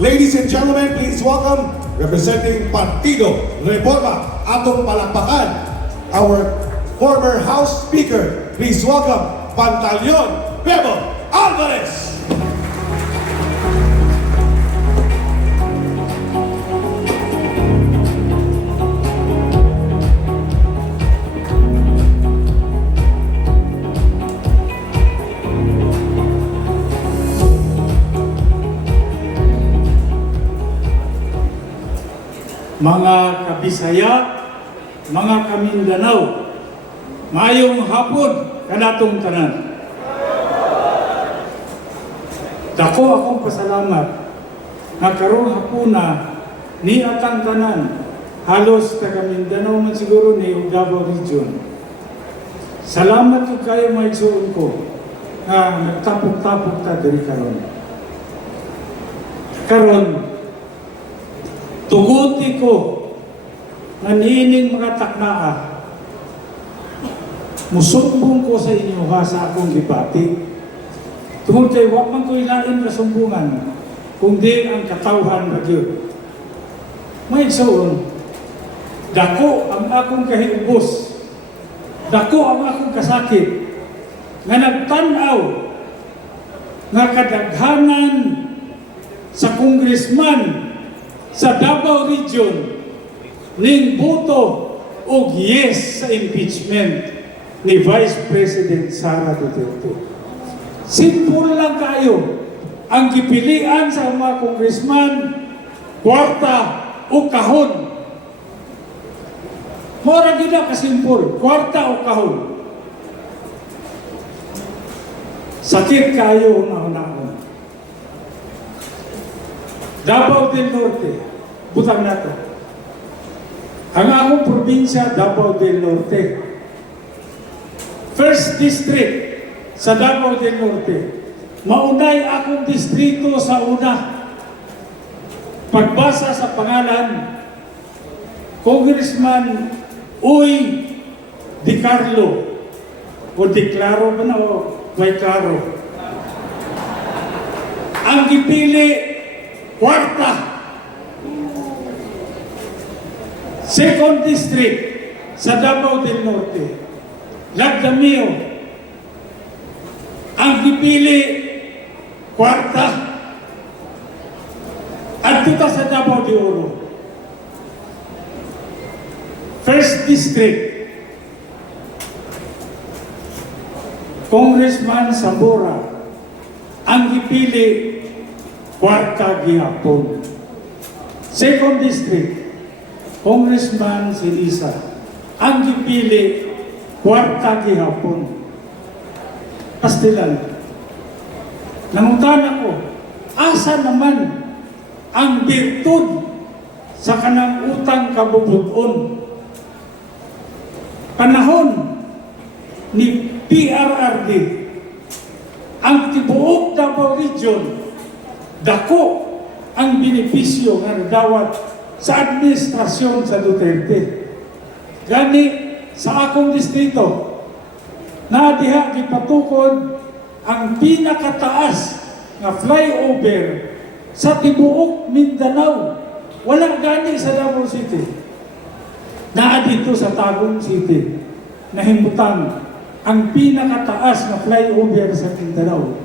Ladies and gentlemen, please welcome representing Partido Reforma, atong palakpakan, our former House Speaker. Please welcome Pantaleon Bebo Alvarez. Mga Kabisaya, mga Kamindanao, mayong hapon kanatong tanan. Dako akong pasalamat na karon hapuna ni atang tanan, halos taga Mindanao man siguro ni Davao Region. Salamat ug kayo mga igsuon ko nga nagtapok-tapok ta diri karon. Karon tuguti ko nga niining mga taknaa, musumbong ko sa inyo ha sa akong gibati. Tungod kay wa man ko ilain na sumbungan, kundi ang katawhan ra gyud. May igsoon, dako ang akong kahiubos, dako ang akong kasakit, nga nagtan-aw nga kadaghanan sa congressman sa Davao Region ning boto og yes sa impeachment ni Vice President Sara Duterte. Simple lang kayo ang gipilian sa mga congressman, kwarta o kahon. Mora gid ka simple, kwarta o kahon. Sakit kayo una-una. Davao del Norte, butang nato. Ang akong probinsya, Davao del Norte. First District sa Davao del Norte. Maunay akong distrito sa una. Pagbasa sa pangalan, Congressman Uy Di Carlo. O Di Claro ba na o May Claro? Ang gipili, kwarta. Second District sa Davao del Norte, Lagdamio. Ang gipili, kwarta. At dito sa Davao de Oro. First District, Congressman Zamora. Ang gipili, kwarta gihapon. Second District, Congressman Silisa. Ang gipili, kwarta gihapon. Pastilan. Nangutan ako, asa naman ang birtud sa kanang utang kabubuton? Panahon ni PRRD, ang tibuok Davao Region, dako ang benepisyo nga nadawat sa administrasyon sa Duterte. Gani sa akong distrito, na diha gipatukod ang pinakataas nga flyover sa tibuok Mindanao. Wala gani sa Davao City. Naa dito sa Tagum City, nahimutan ang pinakataas na flyover sa Mindanao.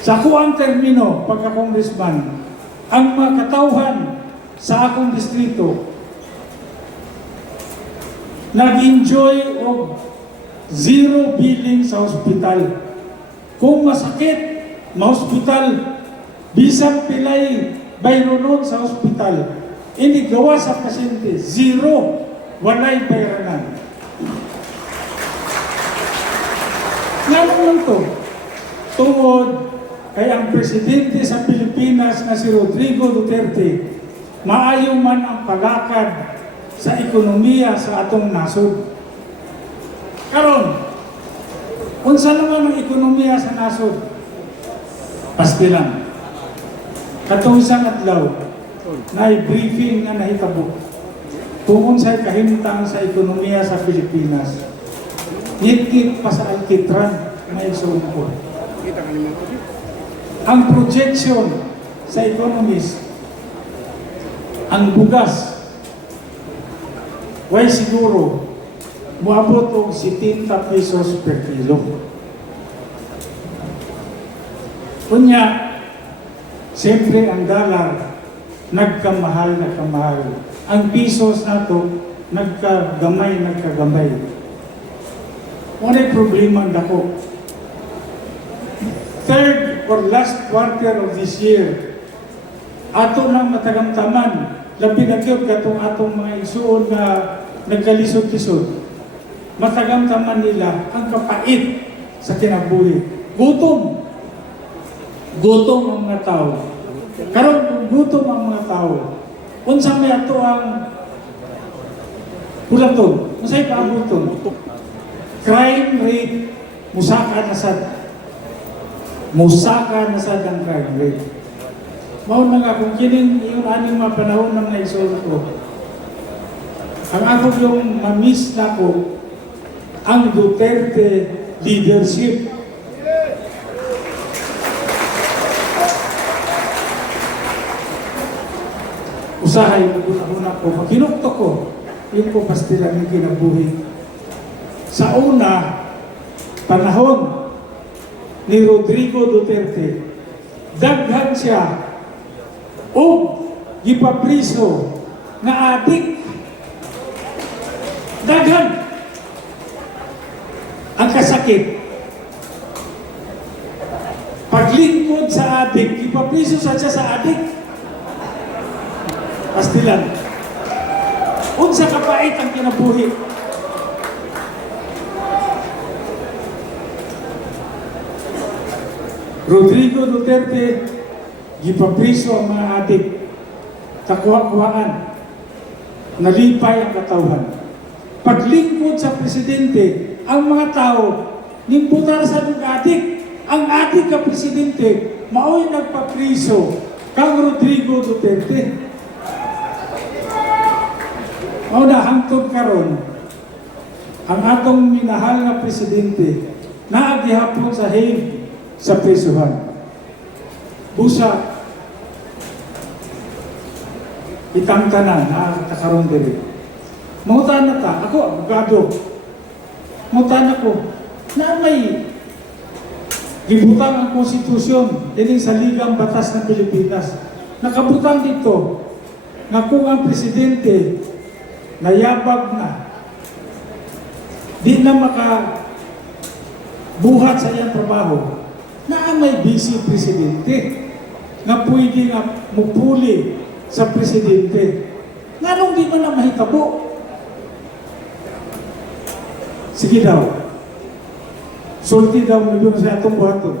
Sa kuang termino, pagka-congressman, ang mga katawhan sa akong distrito nag-enjoy og zero billing sa ospital. Kung masakit, ma-hospital, bisang pilay bayronon sa ospital, hindi gawa sa pasyente, zero, walay bayranan. Nga naman to, tungod kay ang presidente sa Pilipinas na si Rodrigo Duterte, maayo man ang palakad sa ekonomiya sa atong nasod. Karon, unsa naman ang ekonomiya sa nasod? Pastilan. Katong isang adlaw, na-briefing nga nahitabo kung unsay kahimtang sa ekonomiya sa Pilipinas. Ngit-ngit pa sa Alkitran, may sumpo. Ang projection sa economist, ang bugas, way siguro, muabot og 70 pesos per kilo. Kunya, siyempre ang dollar, nagkamahal na kamahal. Ang pesos nato, nagkagamay. Una'y problema ang dako. Third or last quarter of this year, ato nang matagamtaman, labi na gyud katong atong mga isuon na nagkalisod-lisod. Matagamtaman nila ang kapait sa kinabuhi. Gutom ang mga tao. Karon gutom ang mga tao. Unsa may ato ang hulaton? Unsay paabuton? Crime rate musaka na sad ang crime rate. Mao na nga kung kining iyon aning mga panahon ng naisol ko. Ang ako yung mamiss na ko ang Duterte leadership. Usahay una ko, kinukto ko, yun ko pastilang yung kinabuhi. Sa una, panahon ni Rodrigo Duterte, daghan siya o gipapriso nga adik. Daghan ang kasakit. Paglingkod sa adik, gipapriso sa siya sa adik. Pastilan. Unsa kapait ang kinabuhi. Rodrigo Duterte, gipapriso ang mga adik. Kakuha-kuhaan. Nalipay ang katawhan. Paglingkod sa presidente, ang mga tao, nimbutar sa mga adik. Ang adik ka presidente, mao'y nagpapriso kang Rodrigo Duterte. Mao na hangtod karon ang atong minahal na presidente naagihapon sa Hague sa prisuhan. Busa itang tanan nakakaroon diri. Mautan na ta, ako abogado. Mautan ako na may gibutang ang konstitusyon din sa Ligang Batas ng Pilipinas. Nakabutang dito nga kung ang presidente nayabag na, di na makabuhat sa iyang trabaho, na may vice presidente nga pwede nga mupuli sa presidente. Nga nung di man na mahitabo. Sige daw. Sulti daw na doon sa atong buhaton.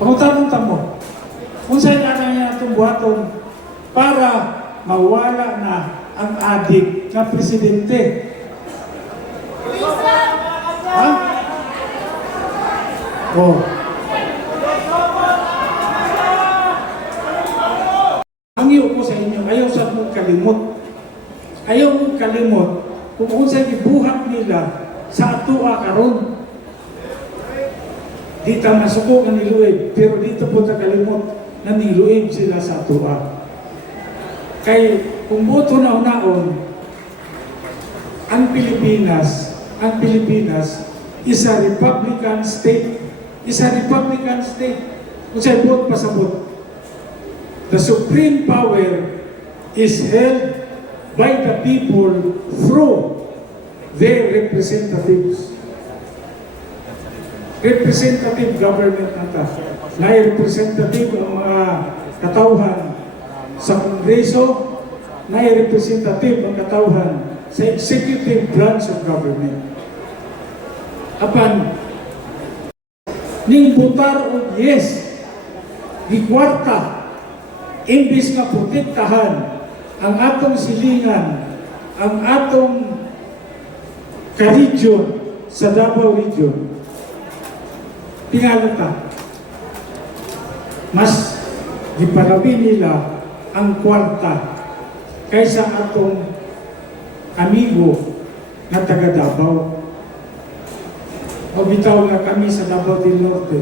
Pangutanong tamo, kung saan nga niya atong buhaton para mawala na ang adik na presidente. Ha? Oh. Ang iyo ko sa inyo, ayaw sa mong kalimot. Ayaw mong kalimot kung saan ibuhat nila sa atua karon. Di ta masuko nga niluib, pero dito po ta kalimot na niluib sila sa atua. Kay kung boto na unaon, ang Pilipinas is a Republican state. Kung sa'y vote pasabot, the supreme power is held by the people through their representatives. Representative government nata. Na-representative ang mga katauhan sa Kongreso, na-representative ang katauhan sa executive branch of government. Apan, ning butar o yes, di kwarta, imbis nga protektahan ang atong silingan, ang atong ka-region sa Davao Region, tingalata, mas gipalabi nila ang kwarta kaysa atong amigo na taga Davao. O bitaw nga kami sa Davao del Norte.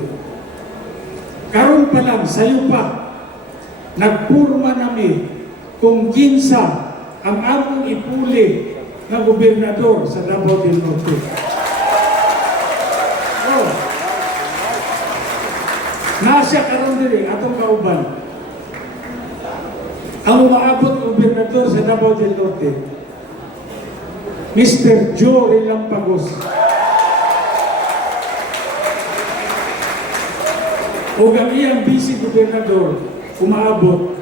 karon pa lang sayo pa nagpurma nami kung kinsa ang among ipuli na gobernador sa Davao del Norte. Oh. Nasya karon diri atong kauban. Ang umaabot gobernador sa Davao del Norte, Mr. Joe Relampagos. O ang iyang vice-gobernador, umaabot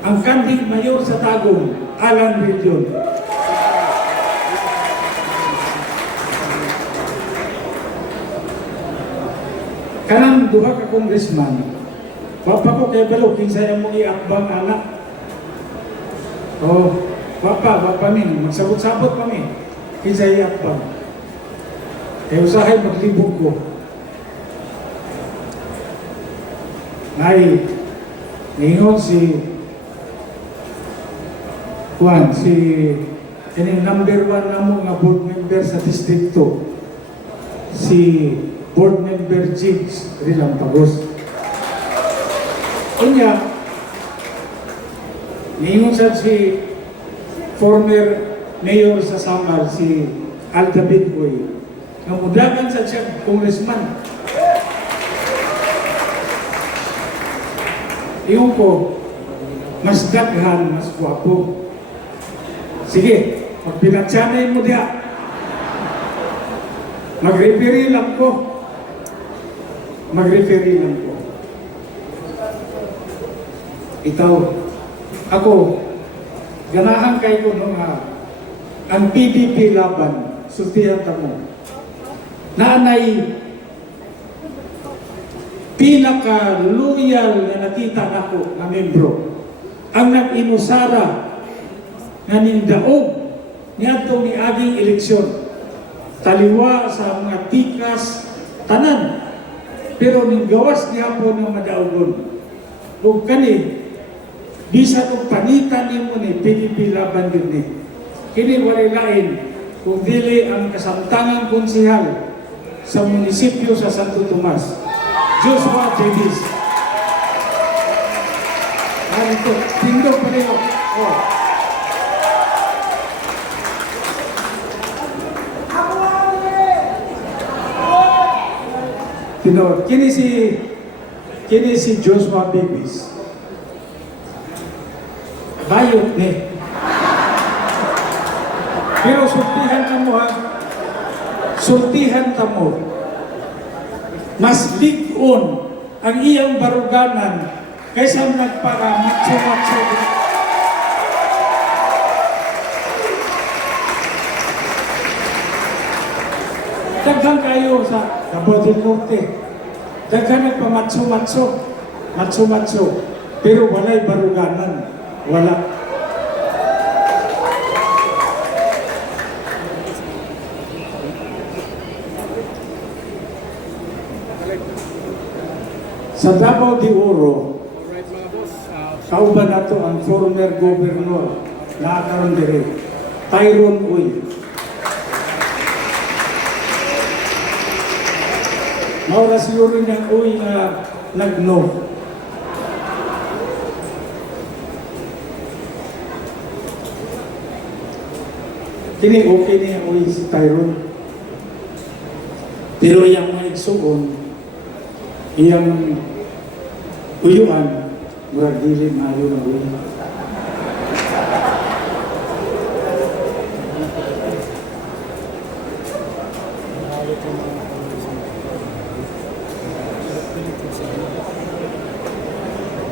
ang kandidato mayor sa Tagum, Alan Region. Kanang duha ka congressman, wapa ko kay balo kinsa yang mong iakbang anak. Oh, wapa min, magsabot-sabot pa mi. Kinsa iakbang. Kaya usahay maglibog ko. Ngay, ningon si Juan, yung number 1 na mo nga board member sa distrito, si board member James Relampagos. Unya, ningon sa si former mayor sa Samar, si Alda Bingoy, nga mudagan sa siya congressman. Iyon ko, mas daghan, mas guwapo. Sige, magpinatsanay mo diya. Mag-referee lang ko. Mag-referee lang ko. Ikaw, ako, ganahan kayo nung ang PDP laban, sultihan ka mo. Nanay, pinaka-loyal na nakita nako na membro ang nag-inusara nga nindaog niadto ni aging eleksyon taliwa sa mga tikas tanan pero ning gawas gihapon nga madaogon ug kani bisa kung panitan nimo ni PDP laban dinhi kini walay lain kung dili ang kasamtangang konsehal sa munisipyo sa Santo Tomas, Joshua Davis. Ito, tindog pa rin. Oh. Tindog. Kini si Joshua Davis. Bayot ni. Pero sultihan ka mo ha. Sultihan ka mo. Mas ligon ang iyang baruganan kaysa nagpaka-matso-matso. Daghan kayo sa Davao del Norte. Daghan nagpamatso-matso. Matso-matso. Pero walay baruganan. Wala. Sa Davao de Oro, kauban nato ang former governor na karon diri, Tyrone Uy. Maura siguro niyang Uy na nagno. Kini okay niya Uy si Tyrone. Pero yung mga igsuon, iyang uyuan, murag dili maayo na uy.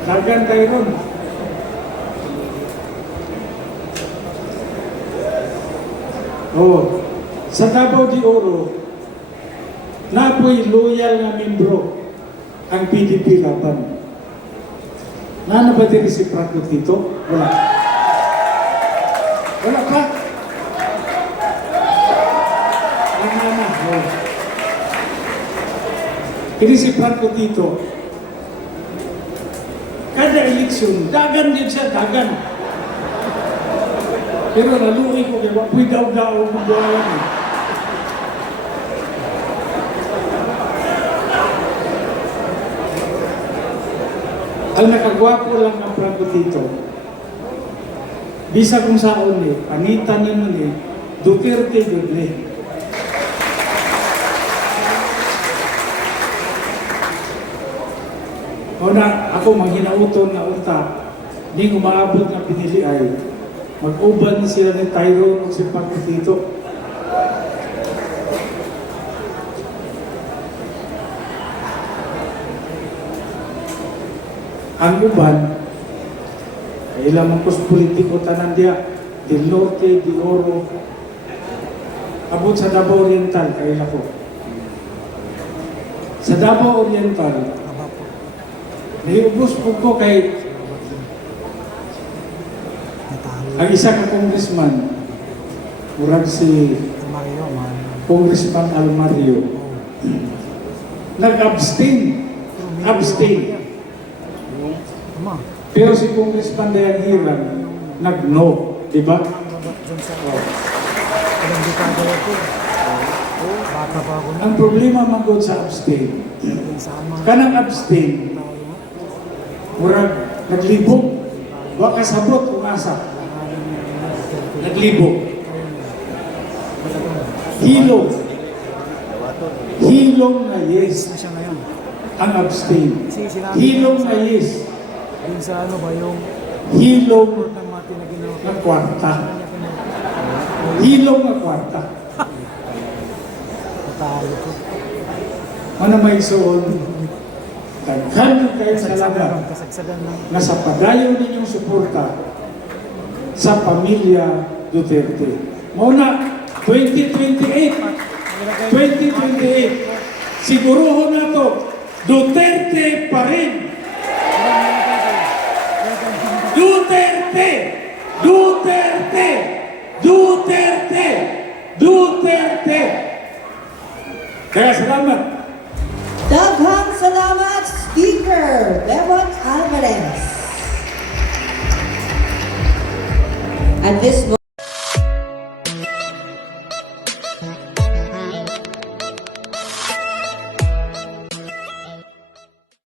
Dagan kayo ron. Oh, sa Davao de Oro, napoy loyal na membro ang PDP laban. Nano ba din si Franco dito? Wala. Wala pa. Wala na. Oh. Kini si Franco dito. Kada eleksyon, dagan din siya, dagan. Pero naluwi ko kaya wapoy daw-daw kung buhayan eh. Ang nakagwapo lang ang Franco Tito. Bisa kung saan ni, panitan niyo nun eh, Duterte yun eh. O na, ako manghinauton na unta, di umaabot ng pinili ay, mag-uban sila ni Tyrone o si Franco Tito. Ang uban, ay ilang mangkos politiko tanan dia, Del Norte, Di Oro, abot sa Davao Oriental, kaila ko. Sa Davao Oriental, naiubos po ko kay ang isa ka congressman, murag si Congressman Almario, nag-abstain. Pero si Congressman Dayan Hiran, nag-no, di ba? Ang problema magod sa abstain. Kanang abstain, murag naglibog. Wa kasabot kung asa. Naglibog. Hilong. Hilong na yes. Ang abstain. Hilong na yes. Yung sa ano ba yung Hilong ng mati na ginawa na kwarta. Hilong na kwarta. natalo ko. Ano may suon? Daghan kayo salamat Kasagsagan ng na sa padayon ninyong suporta sa pamilya Duterte. Muna, 2028, siguruhon na to, Duterte pa rin. Duterte! Duterte! Duterte! Duterte! Kaya salamat. Daghang salamat, Speaker Bebon Alvarez. At this